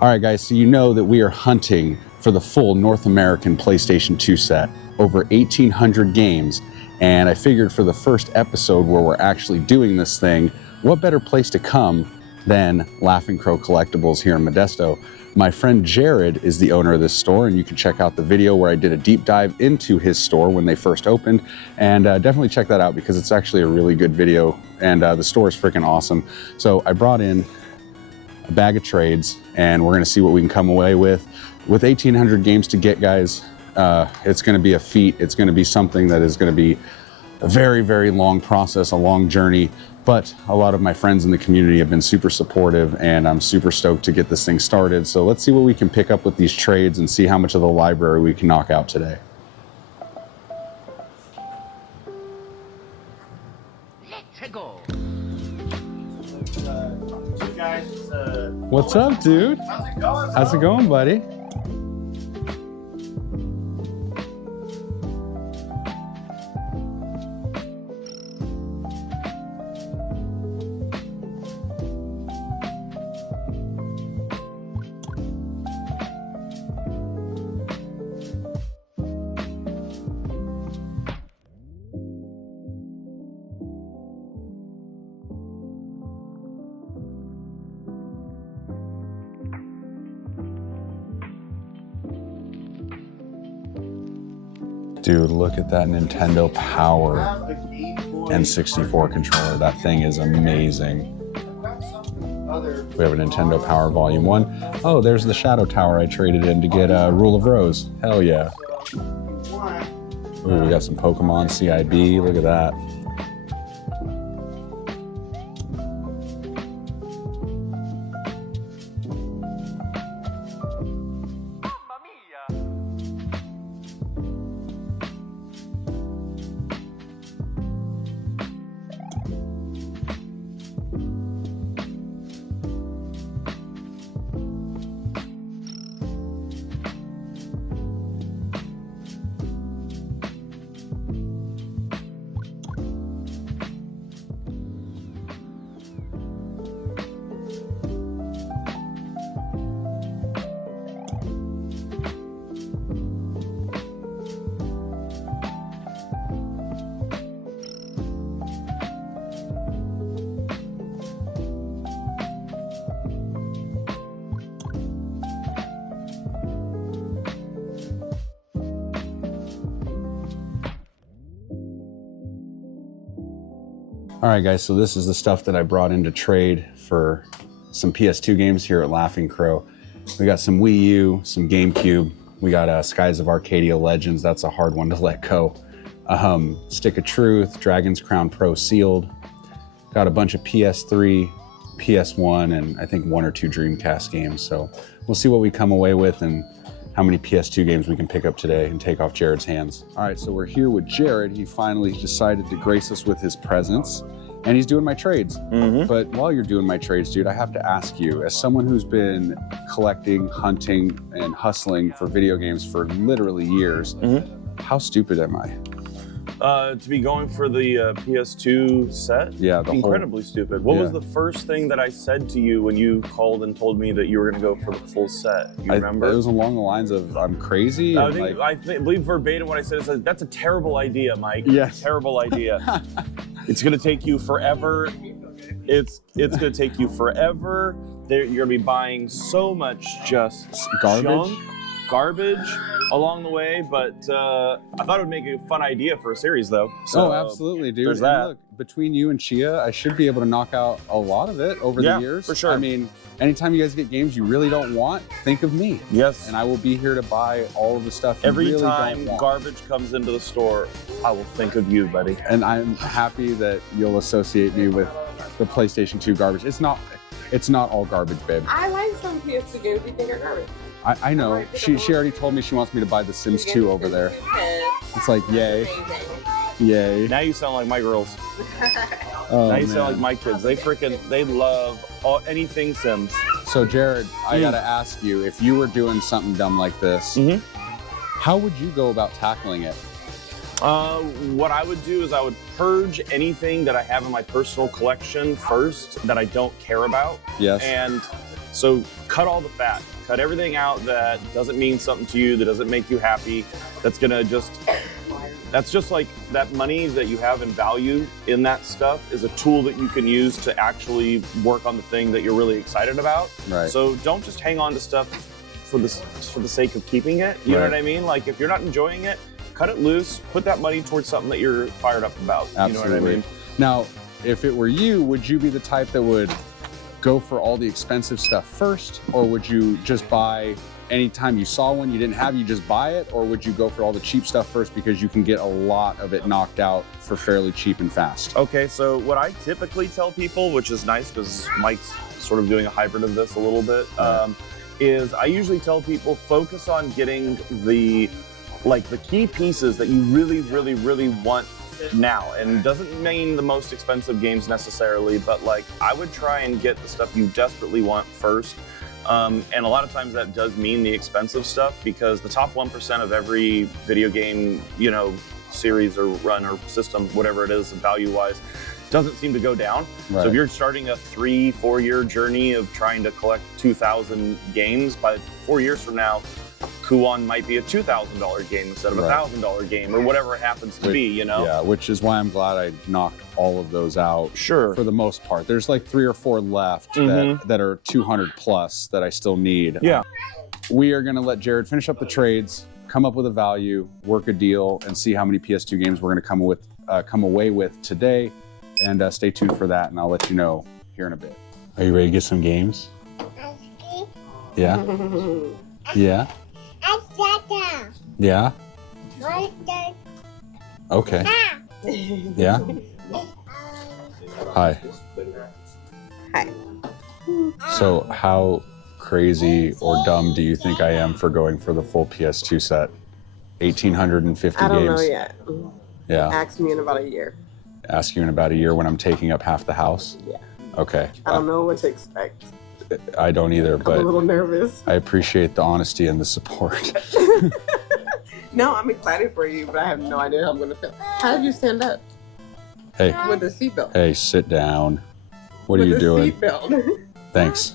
All right, guys, so you know that we are hunting for the full North American PlayStation 2 set, over 1,800 games, and I figured for the first episode where we're actually doing this thing, what better place to come than Laughing Crow Collectibles here in Modesto. My friend Jared is the owner of this store, and you can check out the video where I did a deep dive into his store when they first opened, and definitely check that out because it's actually a really good video, and the store is freaking awesome. So I brought in a bag of trades, and we're gonna see what we can come away with. With 1,800 games to get, guys, it's gonna be a feat. It's gonna be something that is gonna be a very, very long process, a long journey, but a lot of my friends in the community have been super supportive, and I'm super stoked to get this thing started. So let's see what we can pick up with these trades and see how much of the library we can knock out today. Let's go. What's up, dude? How's it going? How's it going, buddy? Dude, look at that Nintendo Power N64 controller. That thing is amazing. We have a Nintendo Power Volume 1. Oh, there's the Shadow Tower I traded in to get Rule of Rose. Hell yeah. Ooh, we got some Pokemon CIB. Look at that. All right, guys, so this is the stuff that I brought in to trade for some PS2 games here at Laughing Crow. We got some Wii U, some GameCube. We got Skies of Arcadia Legends. That's a hard one to let go. Stick of Truth, Dragon's Crown Pro Sealed. Got a bunch of PS3, PS1, and I think 1 or 2 Dreamcast games. So we'll see what we come away with and how many PS2 games we can pick up today and take off Jared's hands. All right, so we're here with Jared. He finally decided to grace us with his presence, and he's doing my trades. But while you're doing my trades, dude, I have to ask you, as someone who's been collecting, hunting, and hustling for video games for literally years, how stupid am I? To be going for the PS2 set? Yeah, the incredibly stupid. What was the first thing that I said to you when you called and told me that you were going to go for the full set? You remember? It was along the lines of, I'm crazy. I believe verbatim what I said is, that's a terrible idea, Mike. Yes. Terrible idea. It's going to take you forever. It's going to take you forever. You're going to be buying so much just garbage along the way, but I thought it would make a fun idea for a series, though. So, absolutely, dude. There's that. Look, between you and Chia, I should be able to knock out a lot of it over the years. For sure. I mean, anytime you guys get games you really don't want, think of me. Yes. And I will be here to buy all of the stuff you Every really time don't want. garbage comes into the store, I will think of you, buddy. And I'm happy that you'll associate me with the PlayStation 2 garbage. It's not all garbage, babe. I like some PS2 games you think are garbage. I know. She already told me she wants me to buy the Sims 2 over there. It's like, yay. Yay. Now you sound like my girls. Oh, now you sound like my kids. They love anything Sims. So Jared, I gotta ask you, if you were doing something dumb like this, how would you go about tackling it? What I would do is I would purge anything that I have in my personal collection first that I don't care about. Yes. And So cut all the fat. Cut everything out that doesn't mean something to you, that doesn't make you happy. That's just like that money that you have in value in that stuff is a tool that you can use to actually work on the thing that you're really excited about. Right. So don't just hang on to stuff for the sake of keeping it. You know what I mean? Like if you're not enjoying it, cut it loose, put that money towards something that you're fired up about. Absolutely. You know what I mean? Now, if it were you, would you be the type that would go for all the expensive stuff first, or would you just buy anytime you saw one you didn't have, you just buy it, or would you go for all the cheap stuff first because you can get a lot of it knocked out for fairly cheap and fast? Okay, so what I typically tell people, which is nice because Mike's sort of doing a hybrid of this a little bit, is I usually tell people focus on getting the key pieces that you really, really, really want now. And doesn't mean the most expensive games necessarily, but like I would try and get the stuff you desperately want first. And a lot of times that does mean the expensive stuff because the top 1% of every video game, series or run or system, whatever it is, value-wise, doesn't seem to go down. Right. So if you're starting a 3-4 year journey of trying to collect 2,000 games, by 4 years from now, Kuon might be a $2,000 game instead of a $1,000 game or whatever it happens to be, Yeah, which is why I'm glad I knocked all of those out. Sure. For the most part. There's like 3 or 4 left that are 200 plus that I still need. Yeah. We are gonna let Jared finish up the trades, come up with a value, work a deal, and see how many PS2 games we're gonna come away with today. And stay tuned for that, and I'll let you know here in a bit. Are you ready to get some games? Yeah? Yeah? Yeah? Okay. Yeah? Hi. Hi. So how crazy or dumb do you think I am for going for the full PS2 set? 1,850 I don't games. know yet. Yeah. Ask me in about a year. Ask you in about a year when I'm taking up half the house? Yeah. Okay. I don't know what to expect. I don't either, I'm a but little nervous. I appreciate the honesty and the support. No, I'm excited for you, but I have no idea how I'm going to feel. How did you stand up? Hey. With the seatbelt. Hey, sit down. What are you doing? With the seatbelt. Thanks.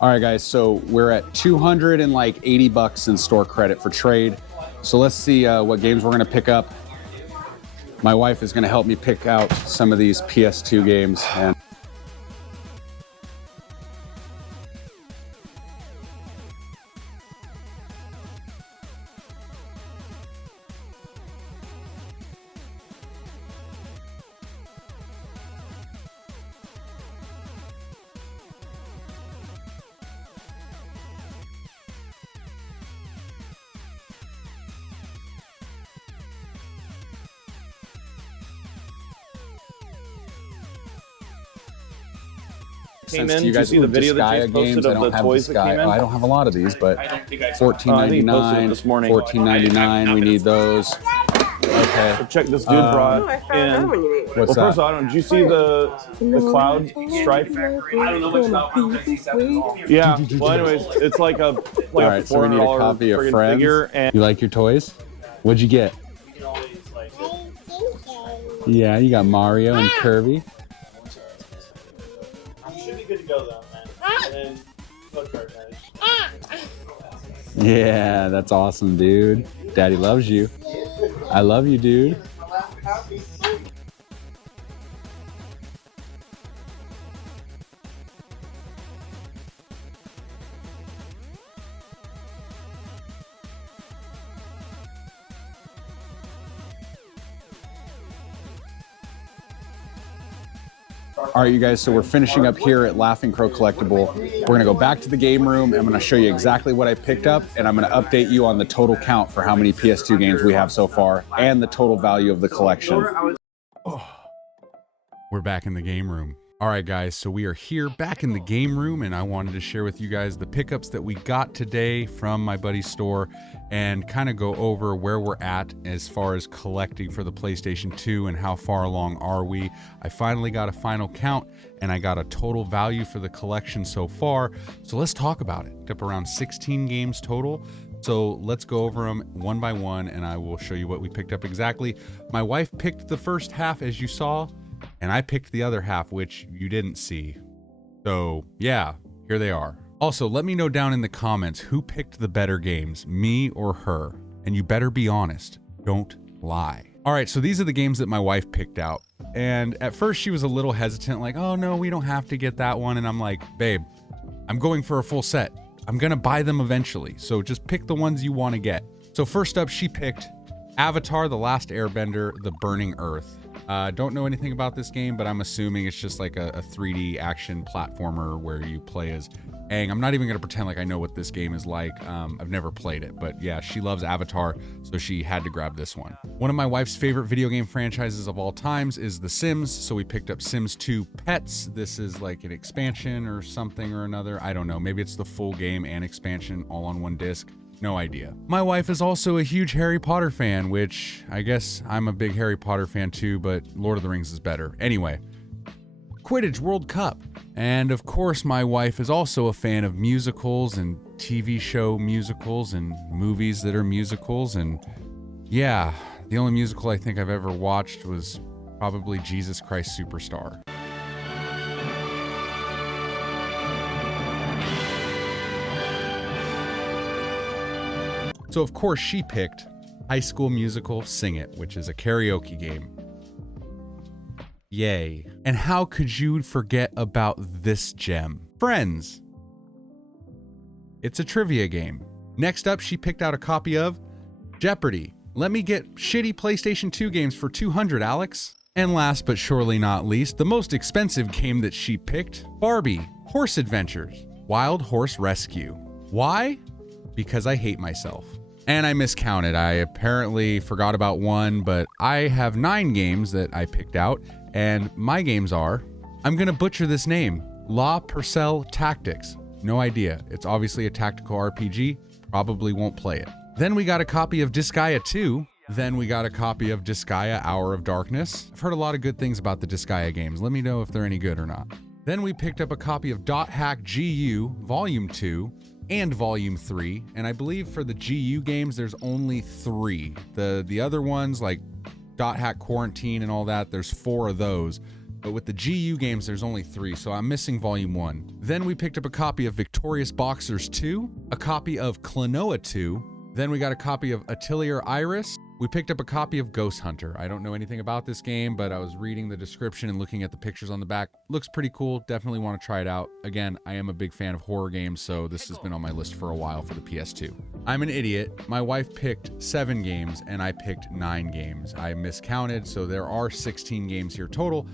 All right, guys, so we're at 280 bucks in store credit for trade. So let's see what games we're gonna pick up. My wife is gonna help me pick out some of these PS2 games. And Came since in, you did you guys see the video that Disgaea Jace posted games, I of don't the have toys that Disgaea. came in? I don't have a lot of these, but I think he $14.99, posted it this morning. $14.99, we need those. Okay. So check this dude Oh, brought I found another in. one you need. What's Well, that? first of all, did you see the cloud stripe? I don't know much about Final Fantasy VII at all. Yeah. Well, anyways, it's like a All right, so we need a $400 copy of friggin' Friends. figure, and You like your toys? What'd you get? Yeah, you got Mario and Kirby. Should be good to go though, man. And then book card match. Yeah, that's awesome, dude. Daddy loves you. I love you, dude. All right, you guys, so we're finishing up here at Laughing Crow Collectible. We're gonna go back to the game room. I'm gonna show you exactly what I picked up, and I'm gonna update you on the total count for how many PS2 games we have so far and the total value of the collection. We're back in the game room. All right, guys, so we are here back in the game room, and I wanted to share with you guys the pickups that we got today from my buddy's store and kind of go over where we're at as far as collecting for the PlayStation 2 and how far along are we. I finally got a final count, and I got a total value for the collection so far. So let's talk about it. Picked up around 16 games total. So let's go over them one by one, and I will show you what we picked up exactly. My wife picked the first half, as you saw, and I picked the other half, which you didn't see. So yeah, here they are. Also, let me know down in the comments who picked the better games, me or her. And you better be honest, don't lie. All right, so these are the games that my wife picked out. And at first she was a little hesitant, like, oh no, we don't have to get that one. And I'm like, babe, I'm going for a full set. I'm gonna buy them eventually. So just pick the ones you wanna get. So first up, she picked Avatar: The Last Airbender, The Burning Earth. Don't know anything about this game, but I'm assuming it's just like a 3D action platformer where you play as Aang. I'm not even gonna pretend like I know what this game is like. I've never played it, but yeah, she loves Avatar, so she had to grab this one. One of my wife's favorite video game franchises of all times is The Sims, so we picked up Sims 2 Pets. This is like an expansion or something or another. I don't know, maybe it's the full game and expansion all on one disc. No idea. My wife is also a huge Harry Potter fan, which I guess I'm a big Harry Potter fan too, but Lord of the Rings is better. Anyway, Quidditch World Cup. And of course, my wife is also a fan of musicals and TV show musicals and movies that are musicals. And yeah, the only musical I think I've ever watched was probably Jesus Christ Superstar. So of course she picked High School Musical Sing It, which is a karaoke game. Yay. And how could you forget about this gem? Friends. It's a trivia game. Next up, she picked out a copy of Jeopardy! Let me get shitty PlayStation 2 games for $200, Alex. And last but surely not least, the most expensive game that she picked, Barbie Horse Adventures, Wild Horse Rescue. Why? Because I hate myself. And I miscounted. I apparently forgot about one, but I have 9 games that I picked out, and my games are, I'm gonna butcher this name, La Purcell Tactics. No idea. It's obviously a tactical RPG. Probably won't play it. Then we got a copy of Disgaea 2. Then we got a copy of Disgaea Hour of Darkness. I've heard a lot of good things about the Disgaea games. Let me know if they're any good or not. Then we picked up a copy of Dot Hack GU Volume 2 and Volume 3, and I believe for the GU games there's only 3. The other ones like Dot Hack Quarantine and all that, there's 4 of those, but with the GU games there's only 3, so I'm missing Volume 1. Then we picked up a copy of Victorious Boxers 2, a copy of Klonoa 2, then we got a copy of Atelier Iris. We picked up a copy of Ghost Hunter. I don't know anything about this game, but I was reading the description and looking at the pictures on the back. Looks pretty cool. Definitely want to try it out. Again, I am a big fan of horror games, so this has been on my list for a while for the PS2. I'm an idiot. My wife picked 7 games and I picked 9 games. I miscounted, so there are 16 games here total,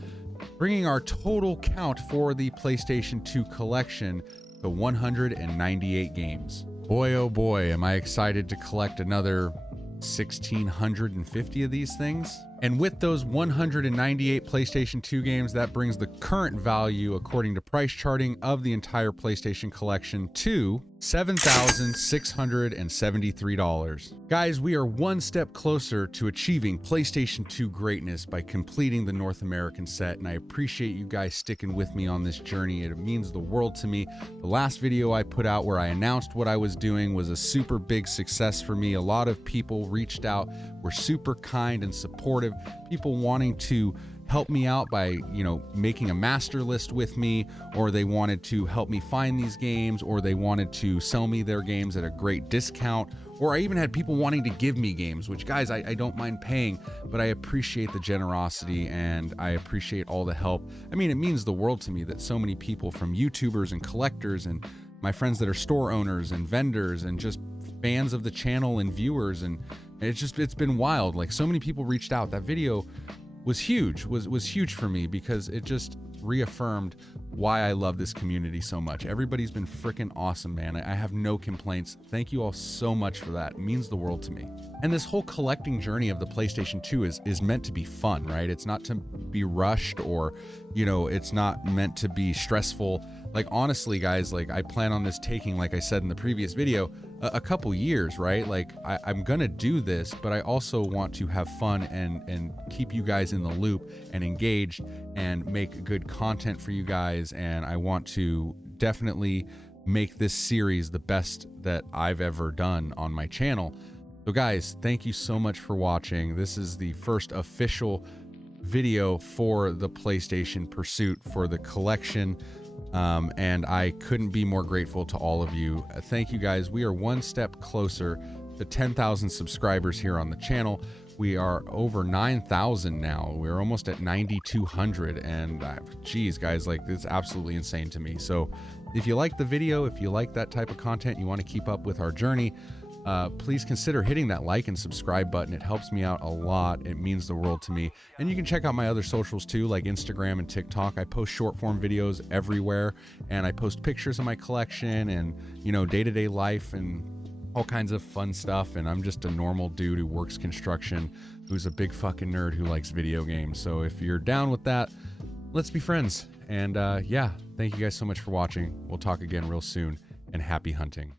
bringing our total count for the PlayStation 2 collection to 198 games. Boy, oh boy, am I excited to collect another 1,650 of these things. And with those 198 PlayStation 2 games, that brings the current value, according to price charting, of the entire PlayStation collection to $7,673. Guys, we are one step closer to achieving PlayStation 2 greatness by completing the North American set, and I appreciate you guys sticking with me on this journey. It means the world to me. The last video I put out where I announced what I was doing was a super big success for me. A lot of people reached out, were super kind and supportive, people wanting to help me out by, making a master list with me, or they wanted to help me find these games, or they wanted to sell me their games at a great discount, or I even had people wanting to give me games, which, guys, I don't mind paying, but I appreciate the generosity and I appreciate all the help. I mean, it means the world to me that so many people, from YouTubers and collectors and my friends that are store owners and vendors and just fans of the channel and viewers, and it's been wild. Like, so many people reached out. That video was huge, was huge for me, because it just reaffirmed why I love this community so much. Everybody's been freaking awesome, man. I have no complaints. Thank you all so much for that. It means the world to me. And this whole collecting journey of the PlayStation 2 is meant to be fun, right? It's not to be rushed, or, you know, it's not meant to be stressful. Like, honestly, guys, like, I plan on this taking, like I said in the previous video, a couple years, right? Like, I'm gonna do this, but I also want to have fun and keep you guys in the loop and engaged and make good content for you guys. And I want to definitely make this series the best that I've ever done on my channel. So guys, thank you so much for watching. This is the first official video for the PlayStation Pursuit for the collection. And I couldn't be more grateful to all of you. Thank you guys. We are one step closer to 10,000 subscribers here on the channel. We are over 9,000 now. We're almost at 9,200, and geez, guys, like, it's absolutely insane to me. So if you like the video, if you like that type of content, you want to keep up with our journey, please consider hitting that like and subscribe button. It helps me out a lot. It means the world to me. And you can check out my other socials too, like Instagram and TikTok. I post short form videos everywhere, and I post pictures of my collection and, you know, day-to-day life and all kinds of fun stuff. And I'm just a normal dude who works construction, who's a big fucking nerd who likes video games. So if you're down with that, let's be friends. And yeah, thank you guys so much for watching. We'll talk again real soon, and happy hunting.